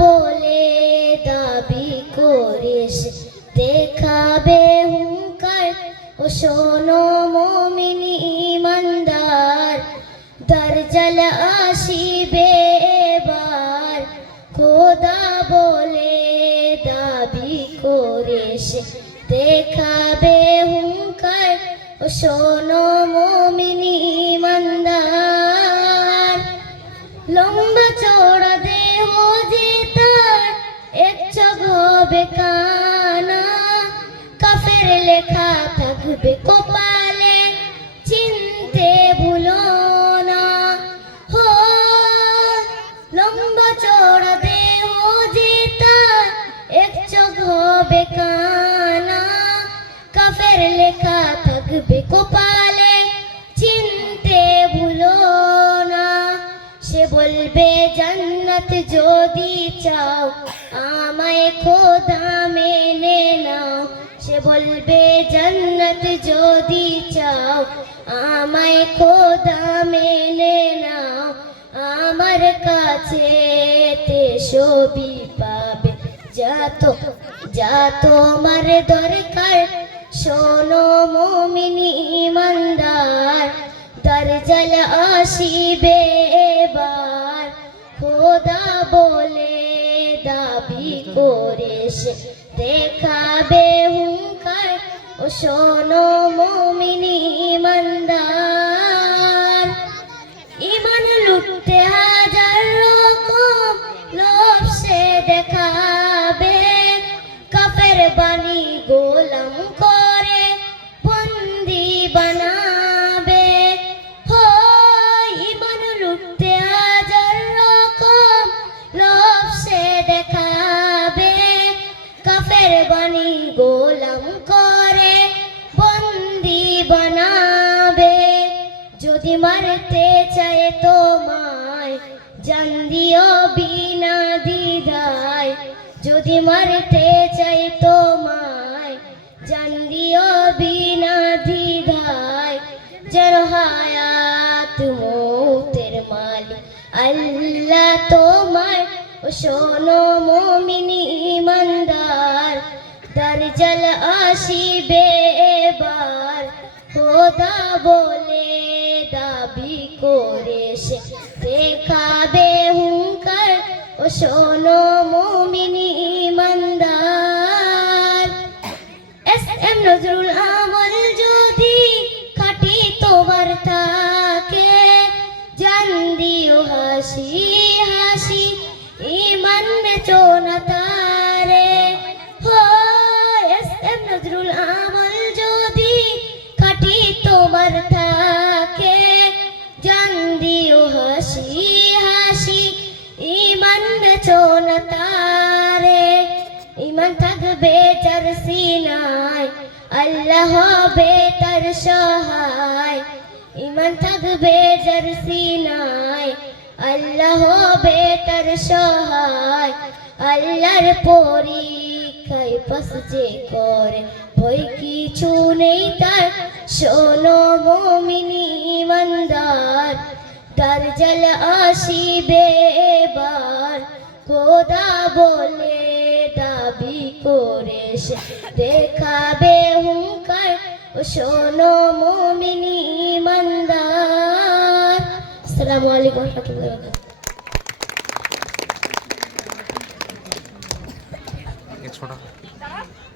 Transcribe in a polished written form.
বলে দাবি করে সে দেখাবে হুঙ্কার। ও শোনো মুমিন ঈমানদার, দাজ্জাল আসিবে এবার। খোদা বলে দাবি করে সে দেখাবে হুঙ্কার। ও শোনো মুমিন ঈমানদার, লম্বা চওড়া দেহ যে তার, এক চোখ হবে কানা। কাফের লেখা থাকবে কপালে, চিনতে ভুলো না। হো লম্বা চওড়া দেহ যে তার, এক চোখ হবে কানা। কাফের লেখা থাকবে কপালে, চিনতে ভুলো না। সে বলবে জান্নাত যদি চাও, আমায় খোদা মেনে নাও। সে বলবে জান্নাত যদি চাও, আমায় খোদা মেনে নাও। আমার কাছে সবই পাবে, যা তোমার দরকার। শোনো মুমিন ঈমানদার, দাজ্জাল আসিবে এবার। খোদা বলে দাবি করে সে দেখাবে হুঙ্কার। ও শোনো মুমিন ঈমানদার, ঈমান লুটতে হাজার রকম লোভ সে দেখাবে। কাফের বাণী গোলাম করে বন্দি বানাবে। হো ঈমান লুটতে হাজার রকম লোভ সে দেখাবে। কাফের বাণী গোলাম করে বন্দি বানাবে। যদি মারতে চায় তোমায়, জান দিও বিনা দ্বিধায়। যদি মারতে চায় তোমায়, জান দিও বিনা দ্বিধায়। যার হায়াত মৌতের মালিক আল্লাহ তোমার। ও শোনো মুমিন ঈমানদার, দাজ্জাল আসিবে এবার। খোদা বলে দাবি করে সে দেখাবে হুঙ্কার। ও শোনো মুমিন ঈমানদার, এস.এম. নজরুল আমল যদি খাঁটি তোমার থাকে, জান দিও হাসি হাসি, ঈমান বেচো না তারে। হো এস.এম. নজরুল আমল যদি খাঁটি তোমার থাকে, জান দিও হাসি হাসি, ঈমান বেচো না তারে। ঈমান থাকবে যার সিনায়, আল্লাহ হবে তার সহায়। ঈমান থাকবে যার সিনায়, আল্লাহ হবে তার সহায়। আল্লাহর পরীক্ষায় পাস যে করে, ভয় কিছু নেই তার। শোনো মুমিন ঈমানদার, দাজ্জাল আসিবে এবার। খোদা বলে দাবি করে সে দেখাবে হুঙ্কার। ও শোনো মুমিন ঈমানদার। আসসালামু আলাইকুম ওয়া রাহমাতুল্লাহি ওয়া বারাকাতুহু।